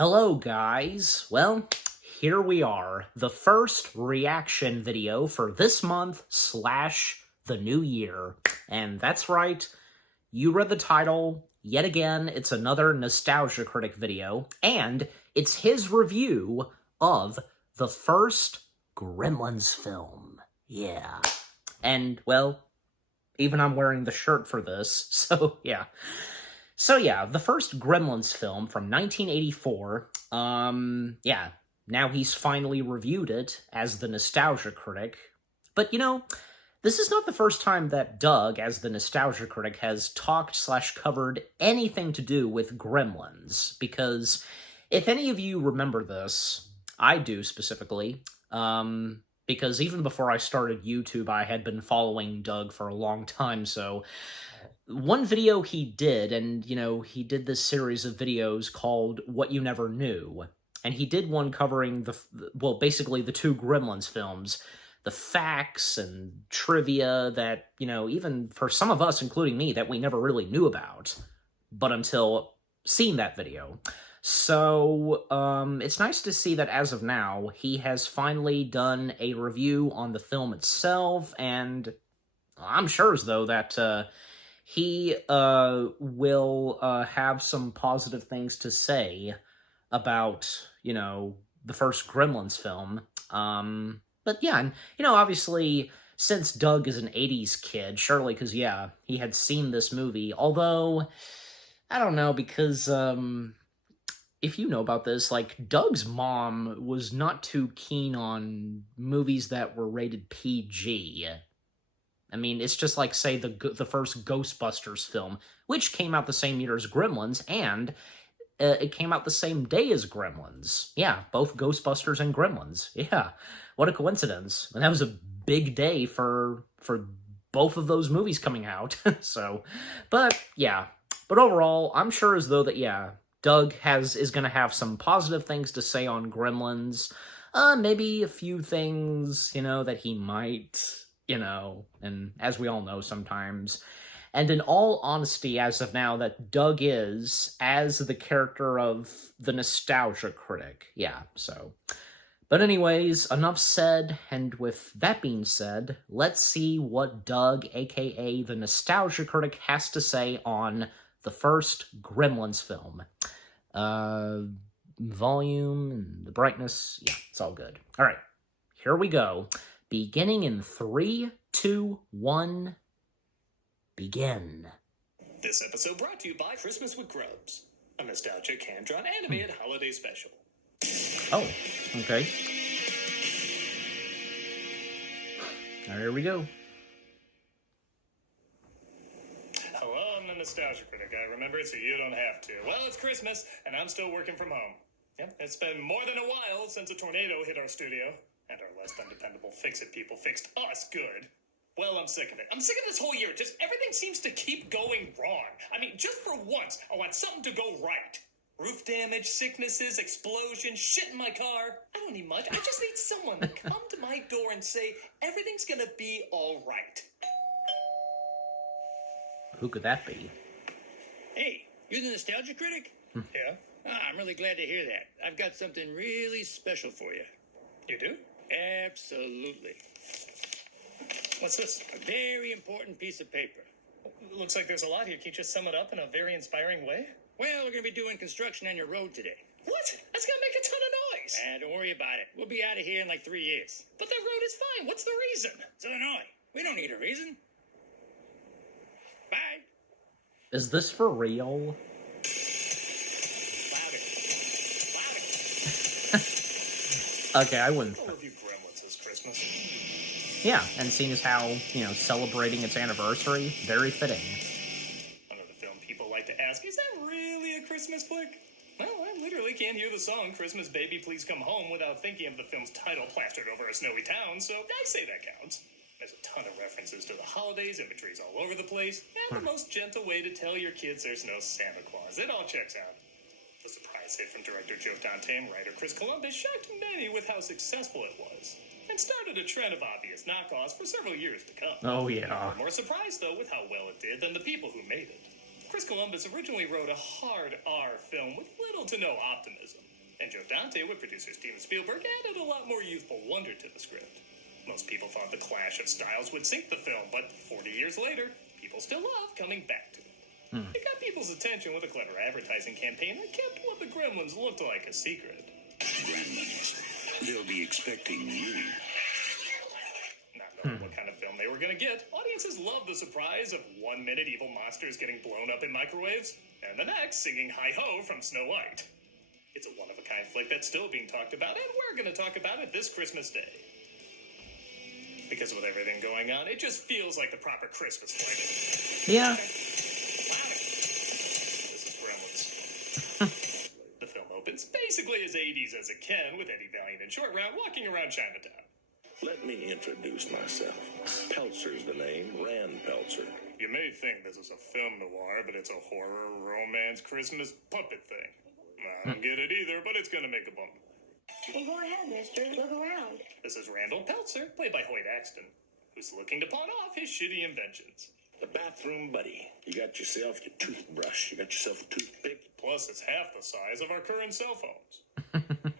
Hello, guys. Well, here we are. The first reaction video for this month / the new year. And that's right, you read the title. Yet again, it's another Nostalgia Critic video. And it's his review of the first Gremlins film. Yeah. And, well, even I'm wearing the shirt for this, so yeah. So yeah, the first Gremlins film from 1984, yeah, now he's finally reviewed it as the Nostalgia Critic. But, this is not the first time that Doug, as the Nostalgia Critic, has talked / covered anything to do with Gremlins, because if any of you remember this, I do specifically, because even before I started YouTube, I had been following Doug for a long time, so one video he did, and, he did this series of videos called What You Never Knew, and he did one covering basically the two Gremlins films, the facts and trivia that, even for some of us, including me, that we never really knew about, but until seeing that video. So, it's nice to see that as of now, he has finally done a review on the film itself, and I'm sure as though that, he will have some positive things to say about, the first Gremlins film. But yeah, and, obviously, since Doug is an 80s kid, surely, because, yeah, he had seen this movie. Although, I don't know, because, if you know about this, Doug's mom was not too keen on movies that were rated PG. I mean, it's just like, say, the first Ghostbusters film, which came out the same year as Gremlins, and it came out the same day as Gremlins. Yeah, both Ghostbusters and Gremlins. Yeah, what a coincidence. And that was a big day for both of those movies coming out. So, but yeah. But overall, I'm sure as though that, yeah, Doug is going to have some positive things to say on Gremlins. Maybe a few things, that he might... and as we all know sometimes. And in all honesty, as of now, that Doug is, as the character of the Nostalgia Critic. Yeah, so. But anyways, enough said, and with that being said, let's see what Doug, aka the Nostalgia Critic, has to say on the first Gremlins film. Volume, and the brightness, yeah, it's all good. Alright, here we go. Beginning in 3, 2, 1, begin. This episode brought to you by Christmas with Grubs, a nostalgic hand-drawn animated holiday special. Oh, okay. There we go. Hello, I'm the Nostalgia Critic. I remember it so you don't have to. Well, it's Christmas, and I'm still working from home. Yep, it's been more than a while since a tornado hit our studio. And our less than dependable fix-it people fixed us good. Well, I'm sick of it. I'm sick of this whole year. Just everything seems to keep going wrong. I mean, just for once, I want something to go right. Roof damage, sicknesses, explosions, shit in my car. I don't need much. I just need someone to come to my door and say, everything's gonna be all right. Who could that be? Hey, you're the Nostalgia Critic? Yeah? I'm really glad to hear that. I've got something really special for you. You do? Absolutely. What's this? A very important piece of paper. Looks like there's a lot here. Can you just sum it up in a very inspiring way? Well, we're going to be doing construction on your road today. What? That's gonna make a ton of noise. Don't worry about it. We'll be out of here in like 3 years. But that road is fine. What's the reason? It's Illinois. We don't need a reason. Bye. Is this for real? Louder. Okay, I wouldn't... I'll review Gremlins this Christmas. Yeah, and seeing as how, celebrating its anniversary, very fitting. Another film people like to ask, is that really a Christmas flick? Well, I literally can't hear the song Christmas Baby Please Come Home without thinking of the film's title plastered over a snowy town, so I say that counts. There's a ton of references to the holidays, imagery's all over the place, and the most gentle way to tell your kids there's no Santa Claus. It all checks out. The surprise hit from director Joe Dante and writer Chris Columbus shocked many with how successful it was, and started a trend of obvious knockoffs for several years to come. Oh, yeah. More surprised, though, with how well it did than the people who made it. Chris Columbus originally wrote a hard R film with little to no optimism. And Joe Dante, with producer Steven Spielberg, added a lot more youthful wonder to the script. Most people thought the clash of styles would sink the film, but 40 years later, people still love coming back to it. It got people's attention with a clever advertising campaign that kept what the Gremlins looked like a secret. Gremlins. They'll be expecting you. Not knowing what kind of film they were going to get, audiences loved the surprise of 1 minute evil monsters getting blown up in microwaves, and the next singing Hi-Ho from Snow White. It's a one-of-a-kind flick that's still being talked about, and we're going to talk about it this Christmas Day. Because with everything going on, it just feels like the proper Christmas flick. Yeah. This is Gremlins. The film opens basically as 80s as it can, with Eddie Valiant and Short Round walking around Chinatown. Let me introduce myself. Peltzer's the name, Rand Peltzer. You may think this is a film noir, but it's a horror, romance, Christmas puppet thing. I don't get it either, but it's gonna make a bump. Well, go ahead, mister. Look around. This is Randall Peltzer, played by Hoyt Axton, who's looking to pawn off his shitty inventions. The bathroom buddy. You got yourself your toothbrush. You got yourself a toothpick. Plus, it's half the size of our current cell phones.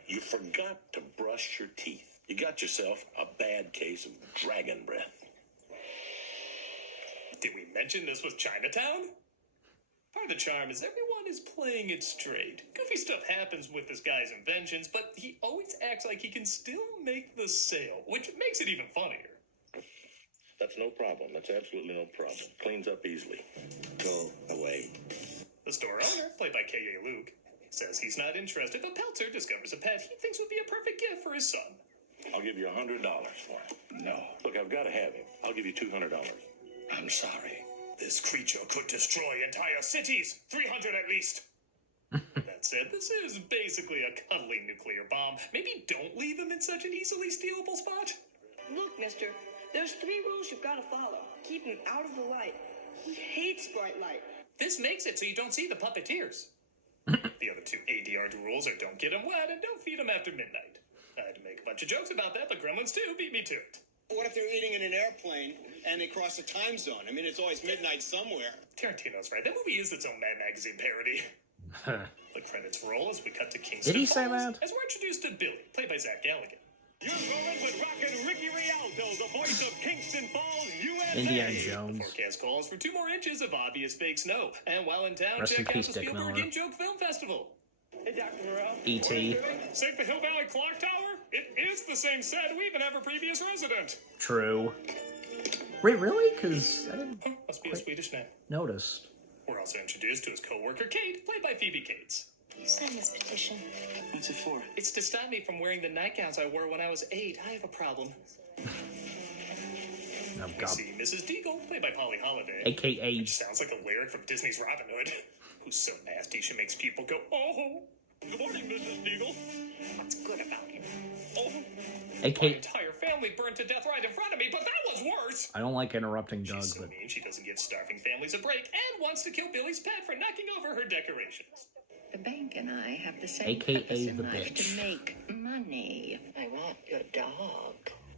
You forgot to brush your teeth. You got yourself a bad case of dragon breath. Did we mention this was Chinatown? Part of the charm is everyone is playing it straight. Goofy stuff happens with this guy's inventions, but he always acts like he can still make the sale, which makes it even funnier. That's no problem. That's absolutely no problem. Cleans up easily. Go away. The store owner, played by K.A. Luke, says he's not interested, but Peltzer discovers a pet he thinks would be a perfect gift for his son. I'll give you $100 for him. No, Look, I've got to have him. I'll give you $200. I'm sorry. This creature could destroy entire cities, 300 at least. That said, this is basically a cuddling nuclear bomb. Maybe don't leave him in such an easily stealable spot. Look, mister. There's 3 rules you've got to follow. Keep him out of the light. He hates bright light. This makes it so you don't see the puppeteers. The other 2 ADR rules are don't get him wet and don't feed him after midnight. I had to make a bunch of jokes about that, but Gremlins 2 beat me to it. What if they're eating in an airplane and they cross a time zone? I mean, it's always midnight somewhere. Tarantino's right. That movie is its own Mad Magazine parody. The credits roll as we cut to Kingston Did he say Falls, that? as we're introduced to Billy, played by Zach Galligan. You're rolling with Rockin' Ricky Rialto, the voice of Kingston Falls, USA. Indiana The Jones. forecast calls for 2 more inches of obvious fake snow. And while in town, Rest in check out peace, the Dick Spielberg Miller. In-Joke Film Festival. Hey, Dr. Moreau. E.T. Save the Hill Valley Clock Tower? It is the same set we even have a previous resident. True. Wait, really? Because I didn't Must be a Swedish name. notice. We're also introduced to his co-worker Kate, played by Phoebe Cates. Sign this petition. What's it for? It's to stop me from wearing the nightgowns I wore when I was 8. I have a problem. Oh, We God. see Mrs. Deagle, played by Polly Holliday. AKA Which sounds like a lyric from Disney's Robin Hood. Who's so nasty she makes people go, oh. Good morning, Mrs. Deagle. What's good about him? Oh. My AKA entire family burned to death right in front of me, but that was worse. I don't like interrupting Doug, She's so but mean she doesn't give starving families a break and wants to kill Billy's pet for knocking over her decorations. The bank and I have the same AKA purpose in the life, bitch. to make money. I want your dog.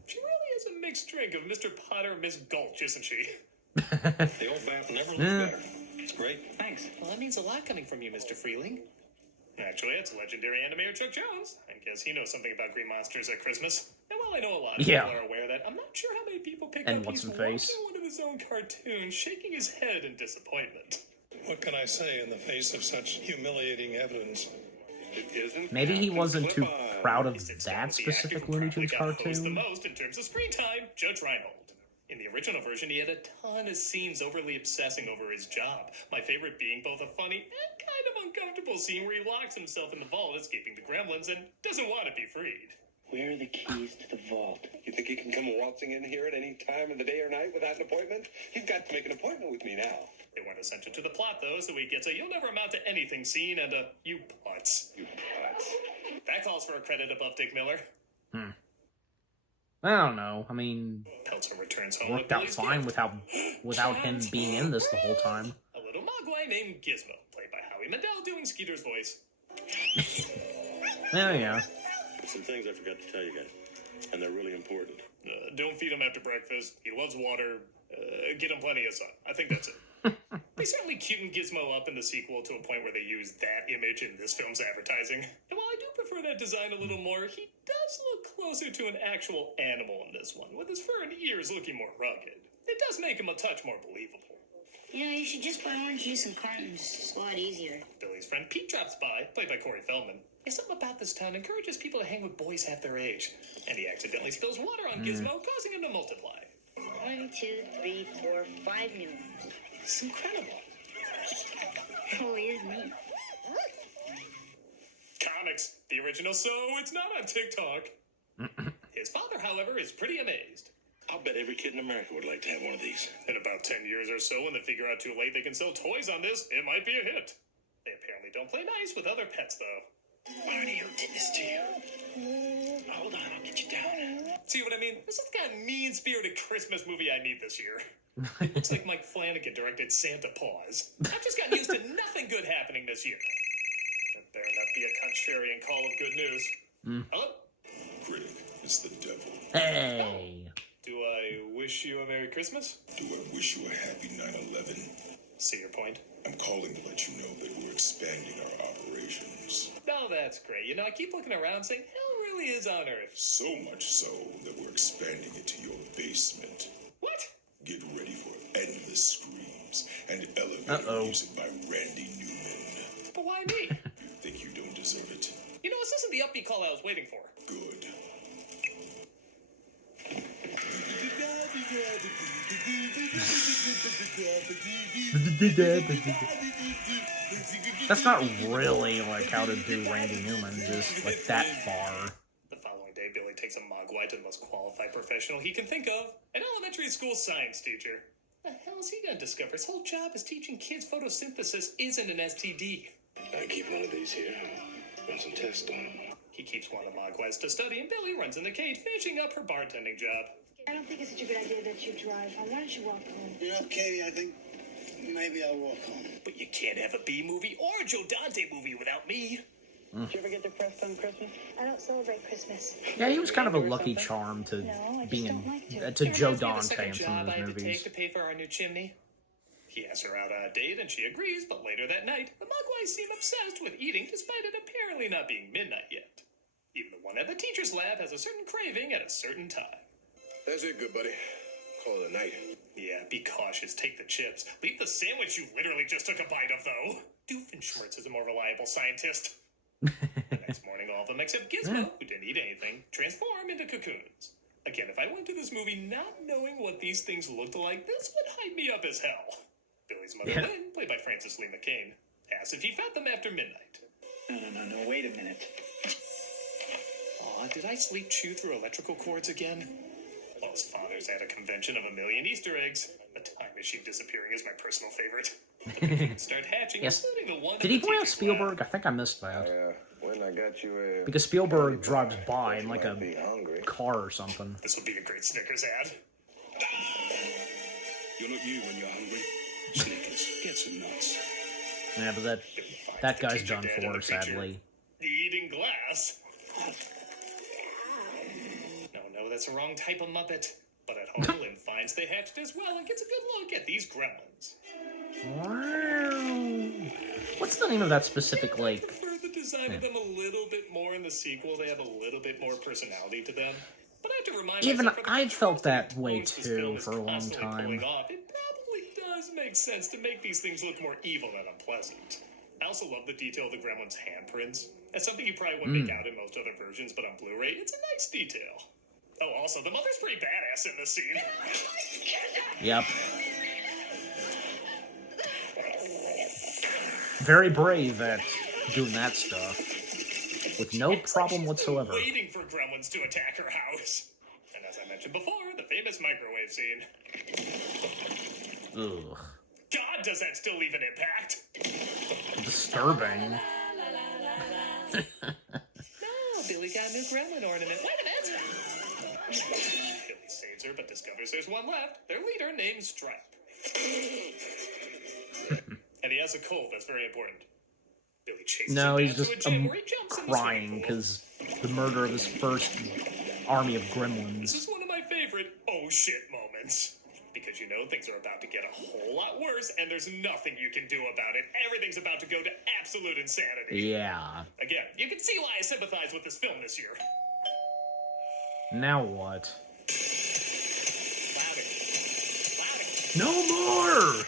She really is a mixed drink of Mr. Potter and Miss Gulch, isn't she? The old bath never looked better. It's great. Thanks. Well, that means a lot coming from you, Mr. Freeling. Actually, it's legendary animator Chuck Jones. I guess he knows something about green monsters at Christmas. And while I know a lot of Yeah. people are aware of that, I'm not sure how many people picked And up what's he's in face? watching one of his own cartoons, shaking his head in disappointment. What can I say in the face of such humiliating evidence? It isn't. maybe he wasn't too proud of He sits that down with the actor specific who Looney probably Tunes got hosed the cartoon. most in terms of screen time, Judge Reinhold. In the original version, he had a ton of scenes overly obsessing over his job. My favorite being both a funny and kind of uncomfortable scene where he locks himself in the vault, escaping the Gremlins, and doesn't want to be freed. Where are the keys to the vault? You think you can come waltzing in here at any time of the day or night without an appointment? You've got to make an appointment with me now. They weren't essential to the plot, though, so we get a "you'll never amount to anything" scene and a "you putz." You putz. That calls for a credit above Dick Miller. I don't know. I mean, Peltzer returns home worked with out Billy's fine gift. without him being in this the whole time. A little mogwai named Gizmo, played by Howie Mandel, doing Skeeter's voice. Oh yeah. Some things I forgot to tell you guys, and they're really important. Don't feed him after breakfast. He loves water. Get him plenty of sun. I think that's it. They certainly cutened Gizmo up in the sequel to a point where they use that image in this film's advertising. And while I do prefer prefer that design a little more, he does look closer to an actual animal in this one, with his fur and ears looking more rugged. It does make him a touch more believable. You know, you should just buy orange juice and cartons. It's a lot easier. Billy's friend Pete drops by, played by Corey Feldman. There's something about this town encourages people to hang with boys half their age. And he accidentally spills water on Gizmo, causing him to multiply. 1, 2, 3, 4, 5 new ones. It's incredible. Oh, he is neat. Comics, the original, so it's not on TikTok. His father, however, is pretty amazed. I'll bet every kid in America would like to have one of these. In about 10 years or so, when they figure out too late they can sell toys on this, it might be a hit. They apparently don't play nice with other pets, though. Barney, who did this to you? Hold on, I'll get you down. See what I mean? This is the kind of mean-spirited Christmas movie I need this year. It looks like Mike Flanagan directed Santa Paws. I've just gotten used to nothing good happening this year. There better not be a contrarian call of good news. Hello? Critic, it's the devil. Hey. Do I wish you a Merry Christmas? Do I wish you a happy 9/11? See your point. I'm calling to let you know that we're expanding our operations. Oh, that's great. You know, I keep looking around saying, hell really is on Earth. So much so that we're expanding it to your basement. What? Get ready for endless screams and elevator music by Randy Newman. But why me? You think you don't deserve it? You know, this isn't the upbeat call I was waiting for. Good. That's not really like how to do Randy Newman, just like that far. The following day, Billy takes a mogwai to the most qualified professional he can think of, an elementary school science teacher. The hell is he gonna discover? His whole job is teaching kids photosynthesis isn't an STD. I keep one of these here. Run some tests on them. He keeps one of the mogwais to study, and Billy runs in the cage, finishing up her bartending job. I don't think it's such a good idea that you drive home. Why don't you walk home? You know, Katie, I think maybe I'll walk home. But you can't have a B movie or a Joe Dante movie without me. Did you ever get depressed on Christmas? I don't celebrate Christmas. Yeah, he was kind of a lucky charm to No, I being just don't like to. to Joe Reminds me of the Dante second in some job of I his had to take movies. to pay for our new chimney. He asks her out on a date, and she agrees, but later that night, the mogwais seem obsessed with eating despite it apparently not being midnight yet. Even the one at the teacher's lab has a certain craving at a certain time. That's it, good buddy. Call it a night. Yeah, be cautious. Take the chips. Leave the sandwich you literally just took a bite of, though. Doofenshmirtz is a more reliable scientist. The next morning, all of them except Gizmo, who didn't eat anything, transform into cocoons. Again, if I went to this movie not knowing what these things looked like, this would hype me up as hell. Billy's mother, Lynn, played by Frances Lee McCain, asks if he fed them after midnight. No, wait a minute. Aw, did I sleep chew through electrical cords again? Well, his father's at a convention of 1,000,000 Easter eggs. The time machine disappearing is my personal favorite. The cocoons start hatching, Yes. including the one Did in he the point out teacher's Spielberg? lab. I think I missed that. When I got you Because Spielberg drives by in like a be hungry. car or something. This would be a great Snickers ad. You're not you when you're hungry. Snickers, get some nuts. Yeah, but that guy's done for, sadly. The eating glass. No, that's the wrong type of Muppet. But at home, Lynn finds they hatched as well and gets a good look at these gremlins. Wow. What's the name of that specific I lake? prefer the design of them a little bit more in the sequel. They have a little bit more personality to them. But I have to remind Even myself I've felt that way once this film too is for a long constantly time. pulling off, it probably does make sense to make these things look more evil than unpleasant. I also love the detail of the gremlins' handprints. That's something you probably wouldn't make out in most other versions, but on Blu-ray, it's a nice detail. Oh, also, the mother's pretty badass in this scene. Yep. Very brave at doing that stuff. With no problem whatsoever. Waiting for gremlins to attack her house. And as I mentioned before, the famous microwave scene. Ugh. God, does that still leave an impact? Disturbing. No, Billy got a new gremlin ornament. Wait a minute! Billy saves her, but discovers there's one left. Their leader, named Stripe. And he has a cold, that's very important. Billy chases No, him he's down to just a gym where he jumps in the crying swimming pool. because the murder of his first army of This gremlins. is one of my favorite oh shit moments. Because because you know things are about to get a whole lot worse, and there's nothing you can do about it. Everything's about to go to absolute insanity. Yeah. Again, you can see why I sympathize with this film this year. Now what? Louder. No more!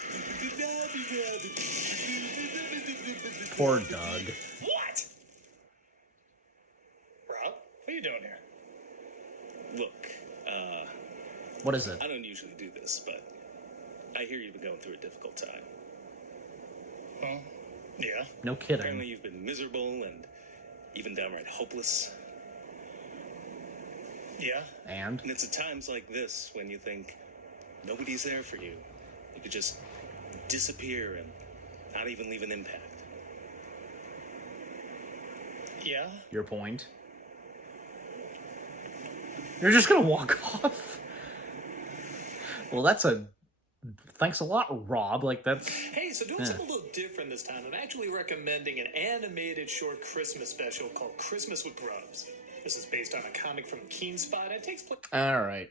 Poor Doug. What? Rob, what are you doing here? Look, what is it? I don't usually do this, but I hear you've been going through a difficult time. Huh? Yeah. No kidding. Apparently you've been miserable and even downright hopeless. Yeah. And it's at times like this when you think nobody's there for you. You could just disappear and not even leave an impact. Yeah. Your point? You're just gonna walk off? Well, that's a... Thanks a lot, Rob. Like, that's... Hey, so doing something a little different this time. I'm actually recommending an animated short Christmas special called Christmas with Grubs. This is based on a comic from Keenspot. It takes place... Alright,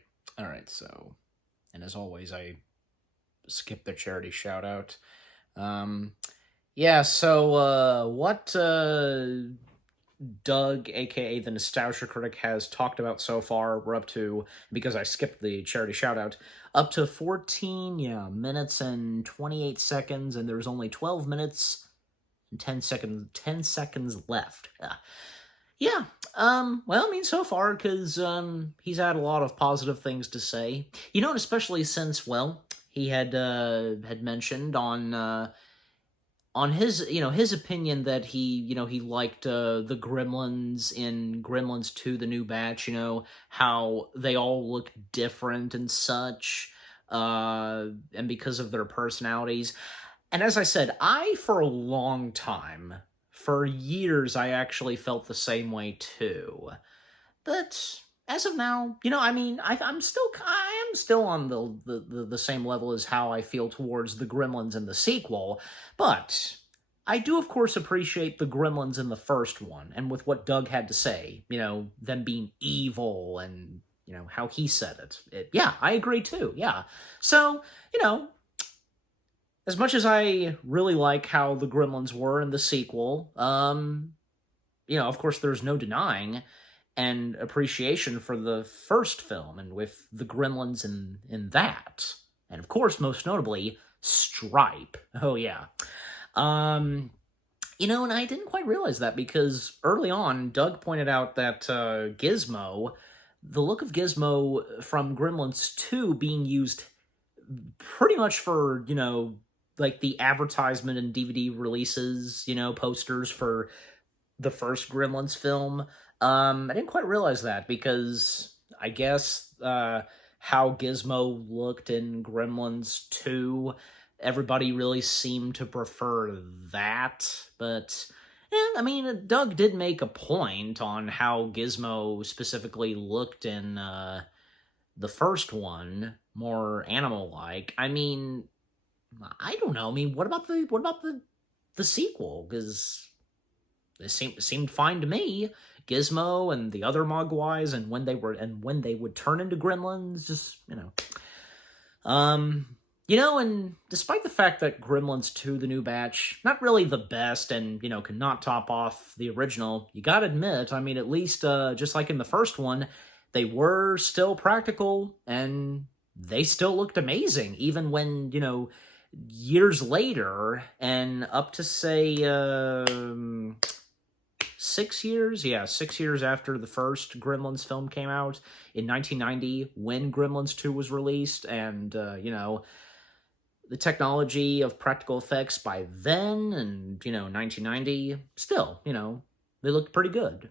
so... And as always, I skipped their charity shout-out. Yeah, so, what, Doug, aka the Nostalgia Critic, has talked about so far, we're up to, because I skipped the charity shout-out, up to 14 minutes and 28 seconds, and there's only 12 minutes and 10 seconds left. Yeah, well, I mean, so far, because he's had a lot of positive things to say. You know, and especially since, well, he had mentioned on his, his opinion that he liked the Gremlins in Gremlins 2, the new batch, how they all look different and such, and because of their personalities. And as I said, for a long time, for years, I actually felt the same way too. But as of now, I mean, I am still on the same level as how I feel towards the Gremlins in the sequel, but I do, of course, appreciate the Gremlins in the first one, and with what Doug had to say, them being evil, and, how he said it. Yeah, I agree too, yeah. So, as much as I really like how the Gremlins were in the sequel, of course, there's no denying and appreciation for the first film, and with the Gremlins in that. And of course, most notably, Stripe. Oh, yeah. And I didn't quite realize that, because early on, Doug pointed out that Gizmo, the look of Gizmo from Gremlins 2 being used pretty much for, like the advertisement and DVD releases, posters for the first Gremlins film. I didn't quite realize that, because I guess how Gizmo looked in Gremlins 2, everybody really seemed to prefer that. But, I mean, Doug did make a point on how Gizmo specifically looked in the first one, more animal-like. I mean, I don't know. I mean, what about the sequel? Because it seemed fine to me. Gizmo and the other Mogwais, and when they would turn into Gremlins, just and despite the fact that Gremlins 2, the new batch, not really the best, and cannot top off the original, you gotta admit, I mean, at least just like in the first one, they were still practical, and they still looked amazing, even when years later, and up to say 6 years? Yeah, 6 years after the first Gremlins film came out, in 1990, when Gremlins 2 was released, and, the technology of practical effects by then, and, 1990, still, they looked pretty good.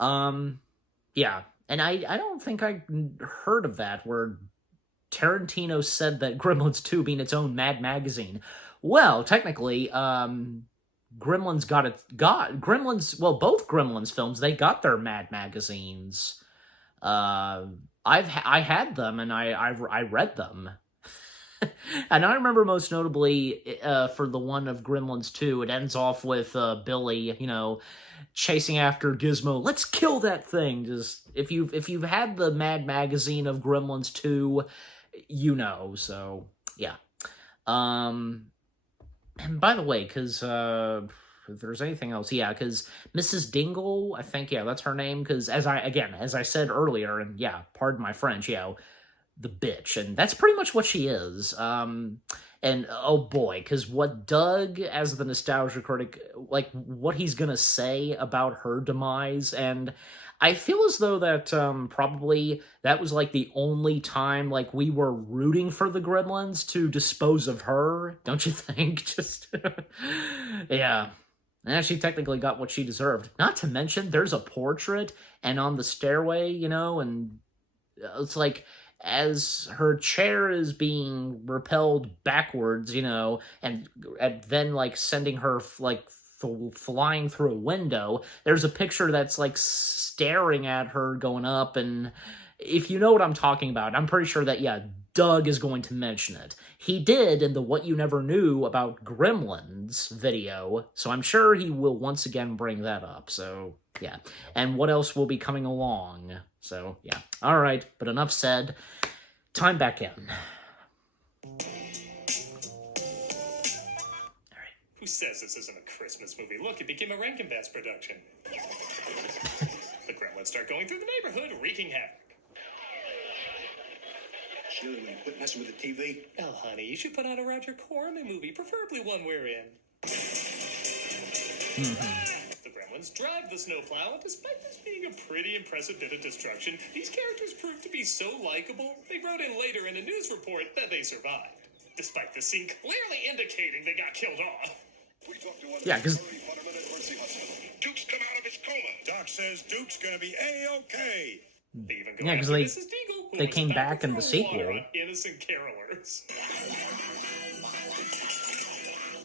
Yeah, and I don't think I heard of that, where Tarantino said that Gremlins 2 being its own Mad magazine. Well, technically, Gremlins, both Gremlins films, they got their Mad magazines. I had them, and I read them. And I remember most notably, for the one of Gremlins 2, it ends off with Billy, chasing after Gizmo. Let's kill that thing. Just if you've had the Mad magazine of Gremlins 2, you know, so, yeah. And by the way, because, if there's anything else, yeah, because Mrs. Dingle, I think, yeah, that's her name, because as I said earlier, and yeah, pardon my French, the bitch, and that's pretty much what she is. And oh boy, because what Doug, as the nostalgia critic, like, what he's gonna say about her demise, and I feel as though that probably that was like the only time like we were rooting for the Gremlins to dispose of her, don't you think? Just yeah. And she technically got what she deserved. Not to mention, there's a portrait, and on the stairway, and it's like, as her chair is being repelled backwards, and then, like, sending her, like, flying through a window, there's a picture that's, like, staring at her going up, and if you know what I'm talking about, I'm pretty sure that, yeah, Doug is going to mention it. He did in the What You Never Knew About Gremlins video, so I'm sure he will once again bring that up, so, yeah. And what else will be coming along? So, yeah. Alright, but enough said. Time back in. Who says this isn't a Christmas movie? Look, it became a Rankin Bass production. The Gremlins start going through the neighborhood, wreaking havoc. Shirley, will you quit messing with the TV? Oh, honey, you should put on a Roger Corman movie, preferably one we're in. The Gremlins drive the snowplow, and despite this being a pretty impressive bit of destruction, these characters proved to be so likable, they wrote in later in a news report that they survived, despite the scene clearly indicating they got killed off. Yeah, because Duke's come out of his coma. Doc says Duke's gonna be A-okay. yeah, because they came back in the sequel. Innocent carolers.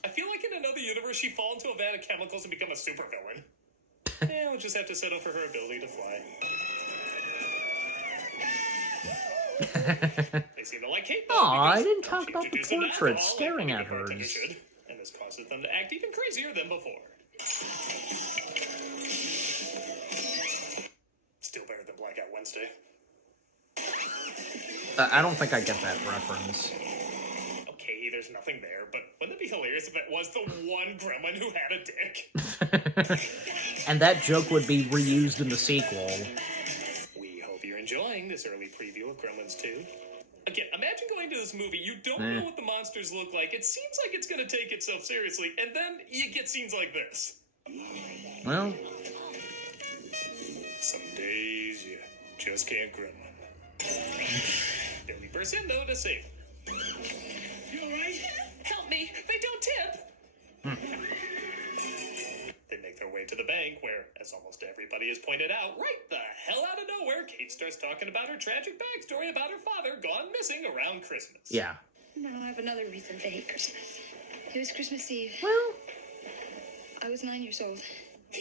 I feel like in another universe she'd fall into a vat of chemicals and become a supervillain. We'll just have to settle for her ability to fly. They seem to like Kate. Aw, I didn't talk about the portrait staring at her. And this causes them to act even crazier than before. Still better than Blackout Wednesday. I don't think I get that reference. Okay, there's nothing there, but wouldn't it be hilarious if it was the one gremlin who had a dick? And that joke would be reused in the sequel. We hope you're enjoying this early preview of Gremlins 2. Again, imagine going to this movie, you don't know what the monsters look like, it seems like it's going to take itself seriously, and then you get scenes like this. Well, some days you just can't gremlin. Billy bursts in, though, to save him. You alright? Help me! They don't tip! They make their way to the bank, where, as almost everybody has pointed out, right the hell out of nowhere, Kate starts talking about her tragic backstory about her father gone missing around Christmas. Yeah. Now I have another reason to hate Christmas. It was Christmas Eve. Well, I was 9 years old.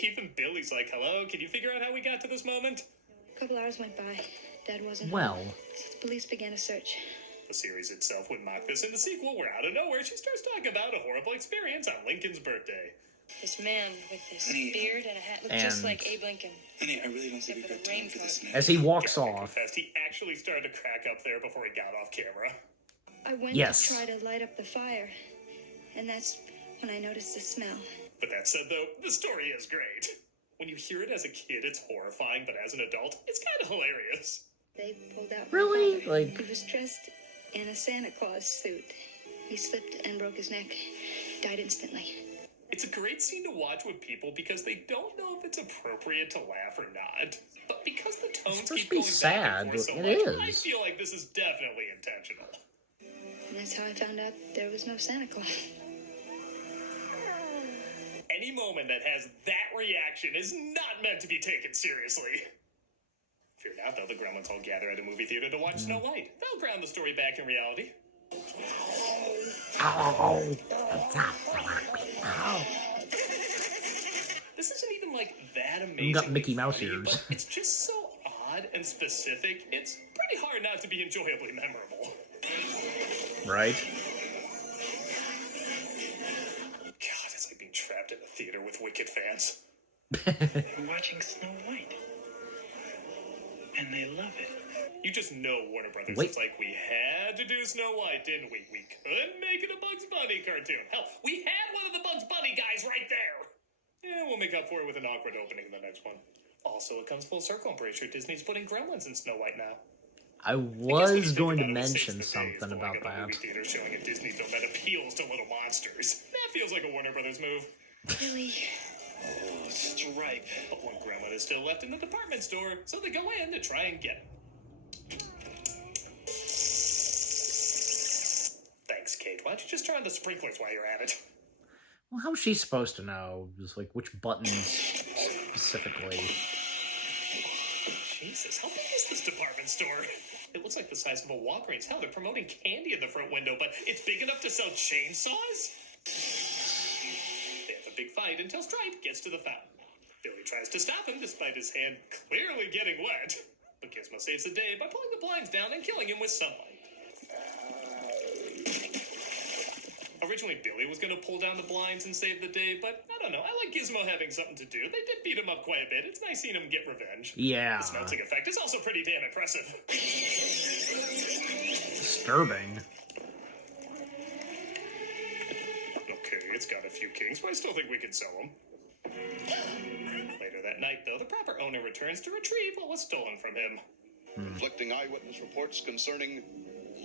Even Billy's like, hello, can you figure out how we got to this moment? A couple hours went by. Dad wasn't well. home. So the police began a search. The series itself would mock this in the sequel, where out of nowhere she starts talking about a horrible experience on Lincoln's birthday. This man with this beard and a hat looked just like Abe Lincoln. Honey, I really don't think we've got time for this now. As he walks off. He actually started to crack up there before he got off camera. I went to try to light up the fire, and that's when I noticed the smell. But that said, though, the story is great. When you hear it as a kid, it's horrifying, but as an adult, it's kind of hilarious. They pulled out really? my father. Like, he was dressed in a Santa Claus suit. He slipped and broke his neck. Died instantly. It's a great scene to watch with people because they don't know if it's appropriate to laugh or not. But because the tones keep going back and forth so much, I feel like this is definitely intentional. And that's how I found out there was no Santa Claus. Any moment that has that reaction is not meant to be taken seriously. Fear not, though, the Gremlins all gather at a movie theater to watch Snow White. They'll ground the story back in reality. This isn't even like that amazing. You got Mickey Mouse ears. It's just so odd and specific. It's pretty hard not to be enjoyably memorable. Right? God, it's like being trapped in a theater with Wicked fans. They're watching Snow White. And they love it. You just know Warner Brothers Wait. was like, we had to do Snow White, didn't we? We couldn't make it a Bugs Bunny cartoon. Hell, we had one of the Bugs Bunny guys right there. Yeah, we'll make up for it with an awkward opening in the next one. Also, it comes full circle. I'm pretty sure Disney's putting Gremlins in Snow White now. I was going to mention something about that. Movie theater showing a Disney film that appeals to little monsters. That feels like a Warner Brothers move. Really? Oh, Stripe. But one gremlin is still left in the department store, so they go in to try and get it. Thanks, Kate. Why don't you just turn on the sprinklers while you're at it? Well, how's she supposed to know? Just like which buttons specifically? Jesus, how big is this department store? It looks like the size of a Walgreens. Hell, they're promoting candy in the front window, but it's big enough to sell chainsaws? They have a big fight until Stripe gets to the fountain. Billy tries to stop him despite his hand clearly getting wet. But Gizmo saves the day by pulling the blinds down and killing him with sunlight. Originally, Billy was going to pull down the blinds and save the day, but I don't know. I like Gizmo having something to do. They did beat him up quite a bit. It's nice seeing him get revenge. Yeah. The smelting effect is also pretty damn impressive. Disturbing. Okay, it's got a few kinks, but I still think we can sell them. Later that night, though, the proper owner returns to retrieve what was stolen from him. Conflicting eyewitness reports concerning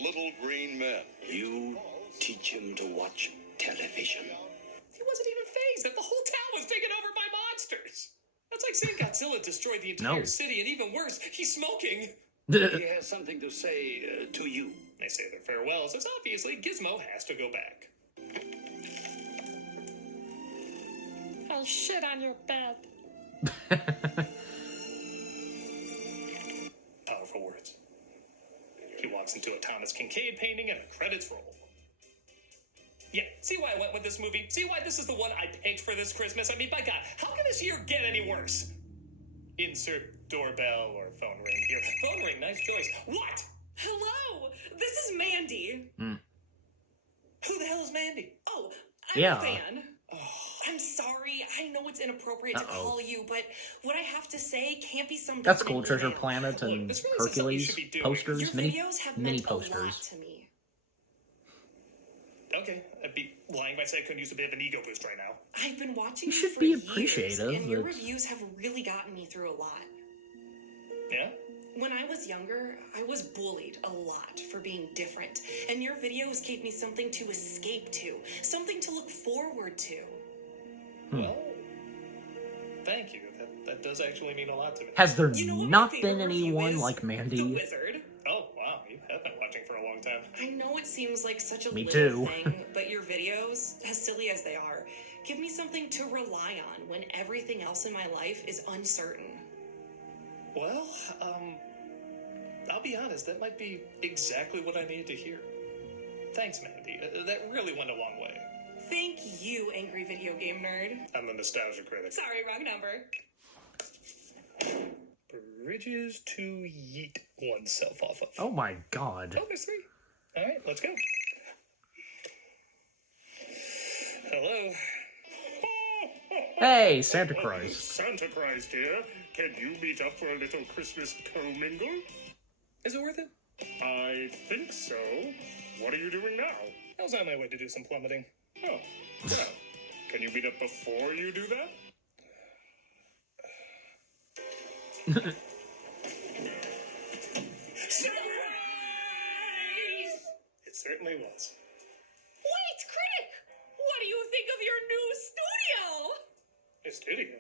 little green men. You teach him to watch television. He wasn't even phased that the whole town was taken over by monsters. That's like saying Godzilla destroyed the entire city, and even worse, he's smoking. He has something to say to you. They say their farewells, as obviously Gizmo has to go back. I'll shit on your bed. Powerful words. He walks into a Thomas Kincaid painting and the credits roll. Yeah, see why I went with this movie? See why this is the one I picked for this Christmas? I mean, by God, how can this year get any worse? Insert doorbell or phone ring here. Phone ring, nice choice. What? Hello, this is Mandy. Who the hell is Mandy? Oh, I'm Yeah. a fan. I'm sorry, I know it's inappropriate to call you, but what I have to say can't be summed That's up cool. in an Treasure email. Planet Look, and this really isn't something you Hercules should be doing. posters, Your mini videos have mini meant a lot posters. to me. Okay, I'd be lying if I said I couldn't use a bit of an ego boost right now. I've been watching You you should for be years, appreciative and your that- reviews have really gotten me through a lot. Yeah? When I was younger, I was bullied a lot for being different, and your videos gave me something to escape to, something to look forward to. Well, thank you. That does actually mean a lot to me. Has there You know what my not favorite been review anyone is? like The Mandy? Wizard. Oh, wow, you have been watching for a long time. I know it seems like such a Me little too. thing, but your videos, as silly as they are, give me something to rely on when everything else in my life is uncertain. Well, I'll be honest, that might be exactly what I needed to hear. Thanks, Mandy. That really went a long way. Thank you, angry video game nerd. I'm the nostalgia critic. Sorry, wrong number. Bridges to yeet oneself off of. Oh my god. Oh, there's 3. All right, let's go. Hello. Hey, Santa Claus. Santa Christ here. Can you meet up for a little Christmas commingle? Is it worth it? I think so. What are you doing now? I was on my way to do some plummeting. Oh, well. Can you meet up before you do that? Surprise! It certainly was. Wait, Critic! What do you think of your new studio? A studio?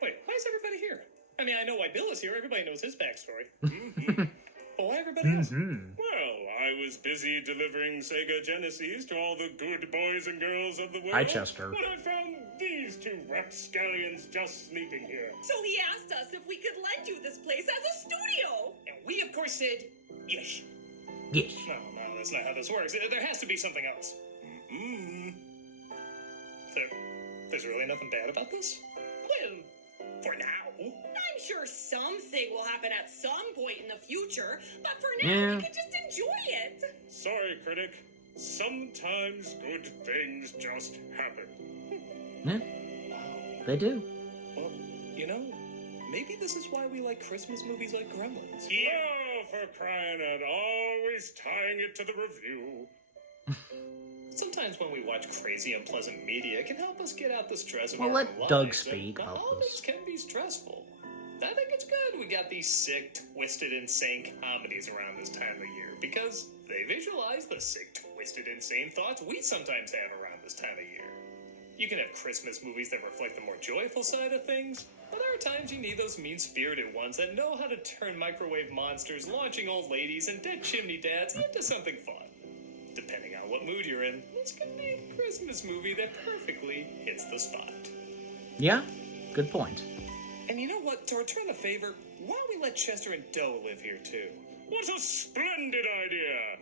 Wait, why is everybody here? I mean, I know why Bill is here. Everybody knows his backstory. But why everybody else? Well, I was busy delivering Sega Genesis to all the good boys and girls of the world. Hi, Chester. When I found these 2 rapscallions just sleeping here. So he asked us if we could lend you this place as a studio. And we, of course, said yes. Yes. No, that's not how this works. There has to be something else. There's really nothing bad about this? Well, for now. I'm sure something will happen at some point in the future, but for now, Yeah. we can just enjoy it. Sorry, Critic. Sometimes good things just happen. Yeah, they do. Well, you know, maybe this is why we like Christmas movies like Gremlins. Yeah, for crying out, always tying it to the review. Sometimes when we watch crazy, unpleasant media, it can help us get out the stress of our let lives. Doug speak Not about all this. things can be stressful. I think it's good we got these sick, twisted, insane comedies around this time of year, because they visualize the sick, twisted, insane thoughts we sometimes have around this time of year. You can have Christmas movies that reflect the more joyful side of things, but there are times you need those mean-spirited ones that know how to turn microwave monsters, launching old ladies, and dead chimney dads into something fun. Depending on what mood you're in, this could be a Christmas movie that perfectly hits the spot. Yeah, good point. And you know what? To return the favor, why don't we let Chester and Doe live here too? What a splendid idea!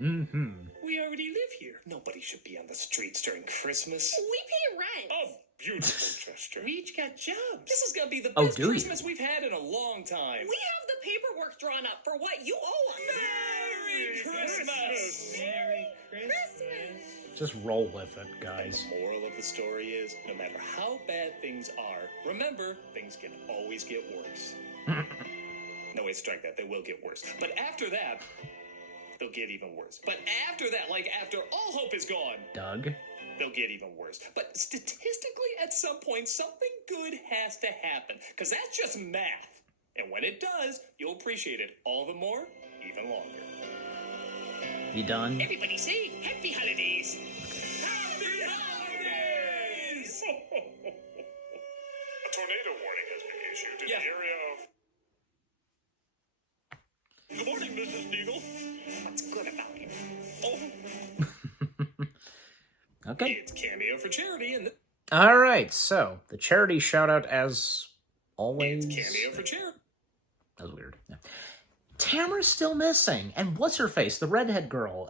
Mm-hmm. We already live here. Nobody should be on the streets during Christmas. We pay rent. Oh, beautiful, Chester. We each got jobs. This is gonna be the Oh, best do you? Christmas we've had in a long time. We have the paperwork drawn up for what you owe us. Merry Christmas! Merry Christmas. Just roll with it, guys. The moral of the story is, no matter how bad things are, remember, things can always get worse. No, wait, strike that. They will get worse. But after that, they'll get even worse. But after that, like after all hope is gone, Doug? they'll get even worse. But statistically, at some point, something good has to happen. Because that's just math. And when it does, you'll appreciate it all the more, even longer. You done? Everybody say Happy Holidays. Happy Holidays! A tornado warning has been issued in Yeah. the area of... Good morning, Mrs. Needle. What's good about it? Oh, Okay. it's cameo for charity, and Alright, so, the charity shout-out as always... it's cameo for charity. That was weird. Yeah. Tamara's still missing. And what's her face? The redhead girl.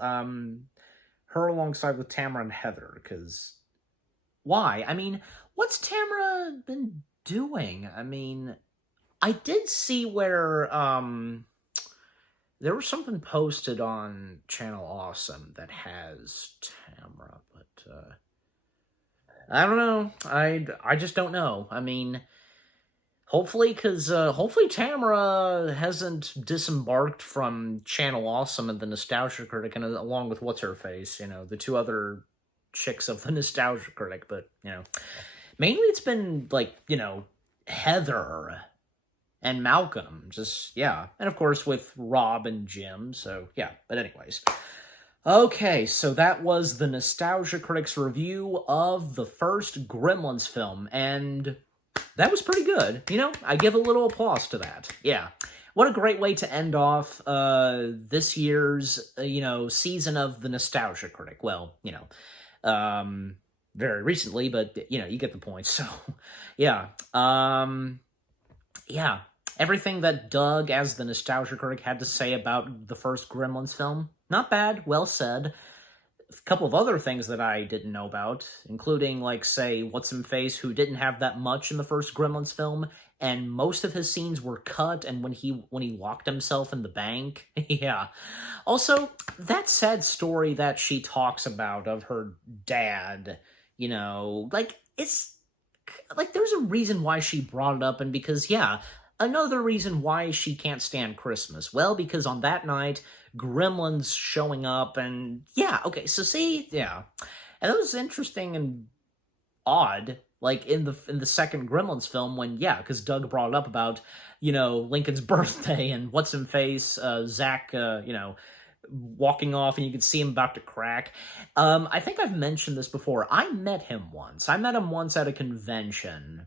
Her alongside with Tamara and Heather, because... Why? I mean, what's Tamara been doing? I mean, I did see where, there was something posted on Channel Awesome that has Tamara, but, I don't know. I just don't know. I mean... Hopefully, because hopefully Tamara hasn't disembarked from Channel Awesome and the Nostalgia Critic, and along with what's-her-face, you know, the two other chicks of the Nostalgia Critic, but, you know, mainly it's been, like, you know, Heather and Malcolm, just, yeah, and of course with Rob and Jim, so, yeah, but anyways. Okay, so that was the Nostalgia Critic's review of the first Gremlins film, and... that was pretty good. You know, I give a little applause to that. Yeah. What a great way to end off this year's, you know, season of the Nostalgia Critic. Well, you know, very recently, but, you know, you get the point. So, yeah. Yeah. Everything that Doug, as the Nostalgia Critic, had to say about the first Gremlins film, not bad. Well said. A couple of other things that I didn't know about, including, like, say, What's-Him-Face, who didn't have that much in the first Gremlins film, and most of his scenes were cut, and when he locked himself in the bank, yeah. Also, that sad story that she talks about of her dad, you know, like, it's, like, there's a reason why she brought it up, and because, yeah, another reason why she can't stand Christmas. Well, because on that night... Gremlins showing up, and yeah, okay, so see, yeah, and that was interesting and odd, like, in the second Gremlins film, when, yeah, because Doug brought it up about, you know, Lincoln's birthday, and What's-Him-Face, Zach, you know, walking off, and you could see him about to crack. I think I've mentioned this before. I met him once at a convention.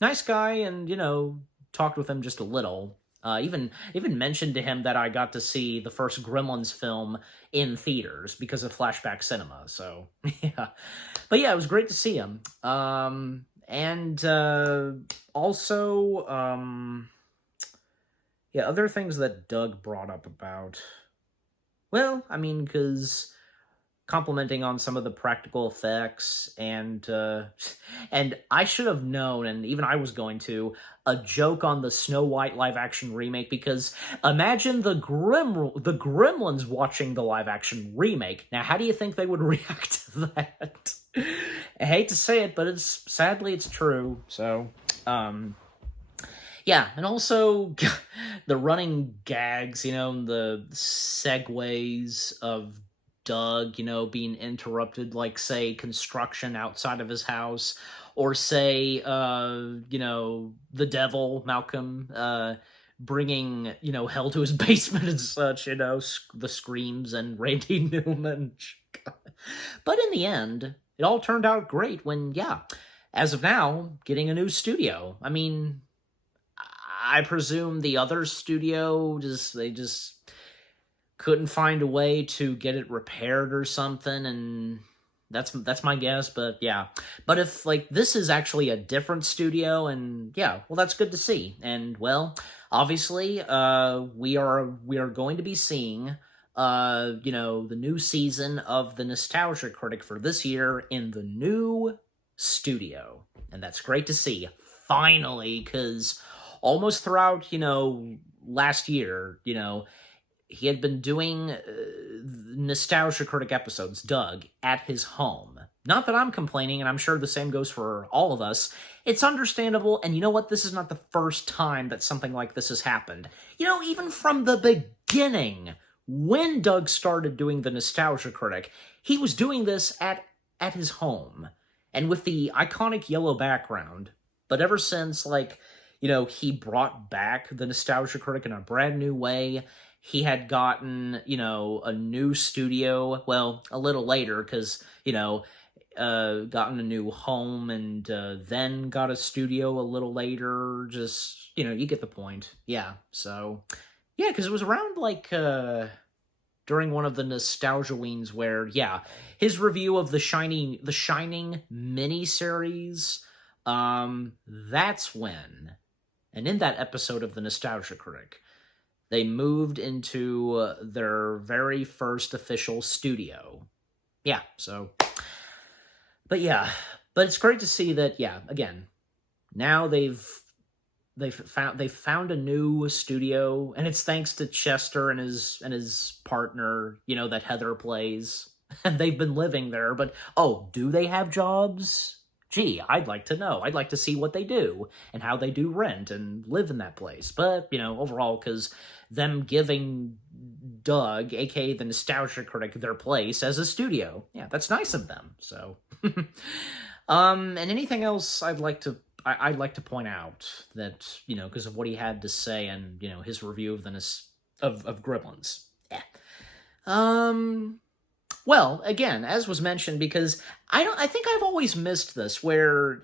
Nice guy, and, you know, talked with him just a little. Even mentioned to him that I got to see the first Gremlins film in theaters because of Flashback Cinema, so, yeah. But yeah, it was great to see him. And also, yeah, other things that Doug brought up about, well, I mean, because... complimenting on some of the practical effects, and I should have known, and even I was going to, a joke on the Snow White live-action remake, because imagine the Gremlins watching the live-action remake. Now, how do you think they would react to that? I hate to say it, but sadly it's true, so, Yeah, and also the running gags, the segues of Doug, being interrupted, like, say, construction outside of his house, or say, the devil, Malcolm, bringing, hell to his basement and such, the screams and Randy Newman. But in the end, it all turned out great when, yeah, as of now, getting a new studio. I mean, I presume the other studio they just couldn't find a way to get it repaired or something, and that's my guess. But yeah, but if like this is actually a different studio, and yeah, well, that's good to see. And well, obviously, we are going to be seeing the new season of the Nostalgia Critic for this year in the new studio, and that's great to see. Finally, because almost throughout, last year, he had been doing Nostalgia Critic episodes, Doug, at his home. Not that I'm complaining, and I'm sure the same goes for all of us. It's understandable, and you know what? This is not the first time that something like this has happened. Even from the beginning, when Doug started doing the Nostalgia Critic, he was doing this at his home, and with the iconic yellow background. But ever since, he brought back the Nostalgia Critic in a brand new way. He had gotten, a new studio, well, a little later, because, gotten a new home and then got a studio a little later. Just, you get the point. Yeah, so, yeah, because it was around, during one of the Nostalgia Weens where, yeah, his review of the Shining miniseries, that's when, and in that episode of the Nostalgia Critic, they moved into their very first official studio. Yeah, so, but it's great to see that, yeah, again, now they've found a new studio, and it's thanks to Chester and his partner, that Heather plays, and they've been living there. But do they have jobs? Gee, I'd like to know. I'd like to see what they do and how they do rent and live in that place. But overall, because them giving Doug, aka the Nostalgia Critic, their place as a studio, yeah, that's nice of them. So, and anything else I'd like to point out that, because of what he had to say and, his review of of Gremlins. Yeah. Well, again, as was mentioned, because I think I've always missed this, where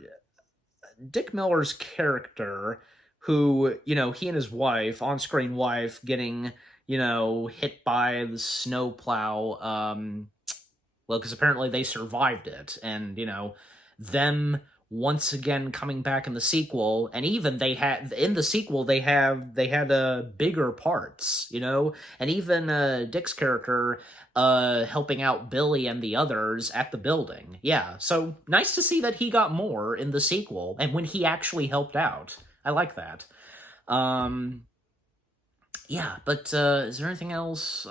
Dick Miller's character, who, he and his wife, on-screen wife, getting, hit by the snowplow, well, because apparently they survived it, and, them once again coming back in the sequel, and even in the sequel they had bigger parts, and even Dick's character helping out Billy and the others at the building. Yeah, so nice to see that he got more in the sequel, and when he actually helped out. I like that. Yeah, but is there anything else?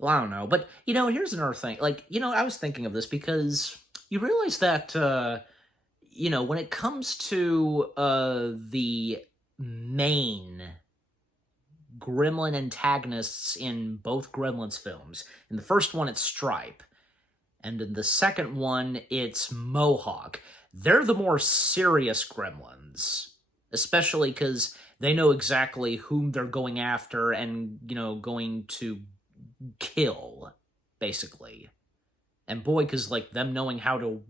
Well, I don't know, but, here's another thing. I was thinking of this because you realize that, when it comes to the main Gremlin antagonists in both Gremlins films, in the first one it's Stripe, and in the second one it's Mohawk. They're the more serious Gremlins, especially because they know exactly whom they're going after and, going to kill, basically. And boy, because, them knowing how to,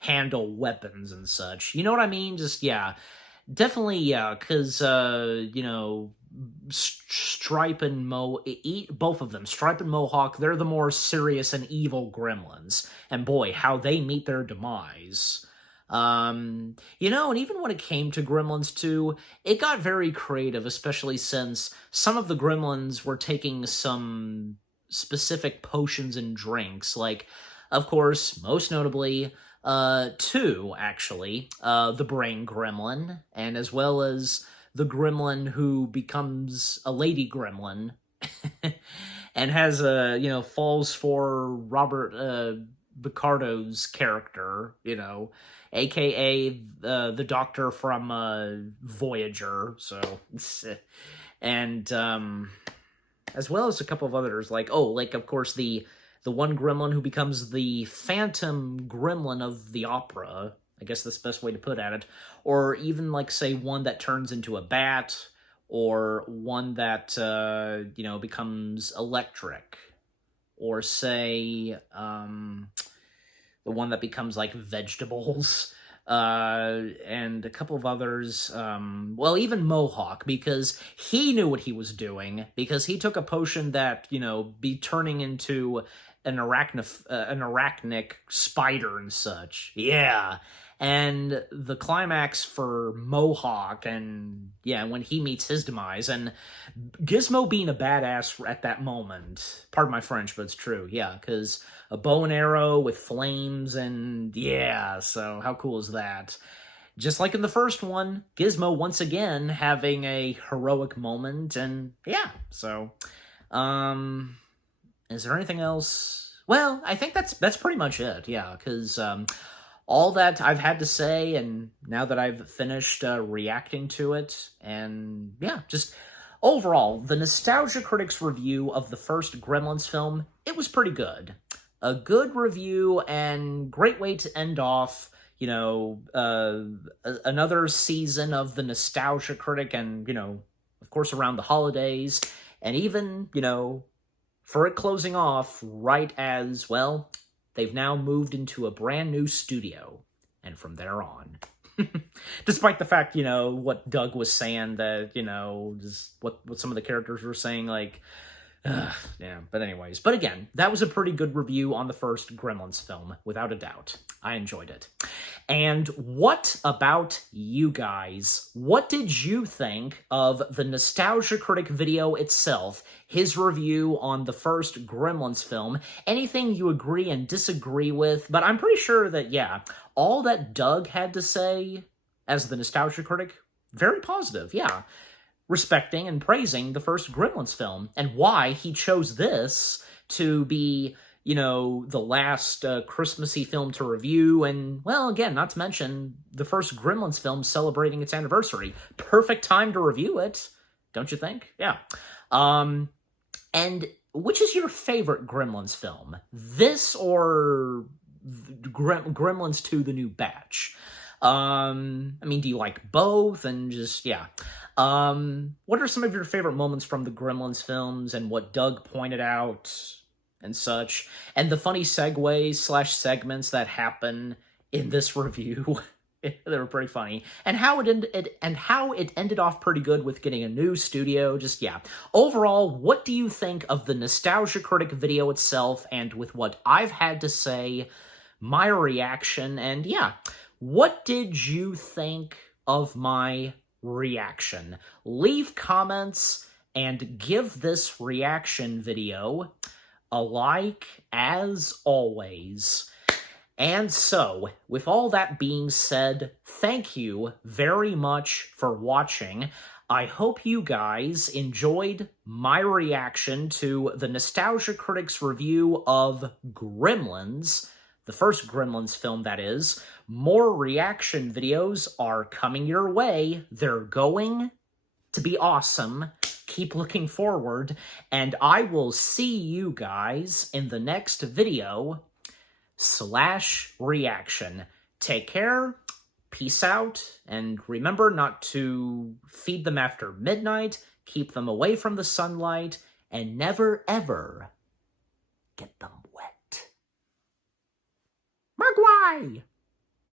handle weapons and such. You know what I mean? Just, yeah. Definitely, yeah, because, Stripe and both of them, Stripe and Mohawk, they're the more serious and evil Gremlins. And boy, how they meet their demise. And even when it came to Gremlins 2, it got very creative, especially since some of the Gremlins were taking some specific potions and drinks, of course, most notably, two, actually, the Brain Gremlin, and as well as the Gremlin who becomes a Lady Gremlin, and has falls for Robert Ricardo's character, aka the doctor from Voyager. So, and as well as a couple of others, of course the one gremlin who becomes the phantom gremlin of the opera. I guess that's the best way to put it. Or even, say, one that turns into a bat, or one that, becomes electric. Or, say, the one that becomes, vegetables. And a couple of others. Even Mohawk, because he knew what he was doing, because he took a potion that, be turning into an arachnic spider and such. Yeah. And the climax for Mohawk, and when he meets his demise, and Gizmo being a badass at that moment. Pardon my French, but it's true. Yeah, because a bow and arrow with flames, and so how cool is that? Just like in the first one, Gizmo once again having a heroic moment, and so, is there anything else? Well, I think that's pretty much it, because, all that I've had to say, and now that I've finished reacting to it, and just overall, the Nostalgia Critics review of the first Gremlins film, it was pretty good. A good review, and great way to end off, another season of the Nostalgia Critic, and, of course, around the holidays, and even, for it closing off right as, well, they've now moved into a brand new studio, and from there on. Despite the fact, what Doug was saying, that, just what some of the characters were saying, but anyways. But again, that was a pretty good review on the first Gremlins film, without a doubt. I enjoyed it. And what about you guys? What did you think of the Nostalgia Critic video itself, his review on the first Gremlins film? Anything you agree and disagree with? But I'm pretty sure that, all that Doug had to say as the Nostalgia Critic, very positive, respecting and praising the first Gremlins film, and why he chose this to be, the last Christmassy film to review, and, well, again, not to mention the first Gremlins film celebrating its anniversary. Perfect time to review it, don't you think? Yeah. And which is your favorite Gremlins film? This or Gremlins 2, The New Batch? Do you like both? And just, what are some of your favorite moments from the Gremlins films, and what Doug pointed out and such, and the funny segues / segments that happen in this review? They were pretty funny, and how it ended off pretty good with getting a new studio. Just, overall, what do you think of the Nostalgia Critic video itself, and with what I've had to say, my reaction, and what did you think of my reaction? Leave comments and give this reaction video a like, as always. And so, with all that being said, thank you very much for watching. I hope you guys enjoyed my reaction to the Nostalgia Critics review of Gremlins, the first Gremlins film, that is. More reaction videos are coming your way. They're going to be awesome. Keep looking forward, and I will see you guys in the next video / reaction. Take care, peace out, and remember not to feed them after midnight, keep them away from the sunlight, and never ever get them wet. Mogwai!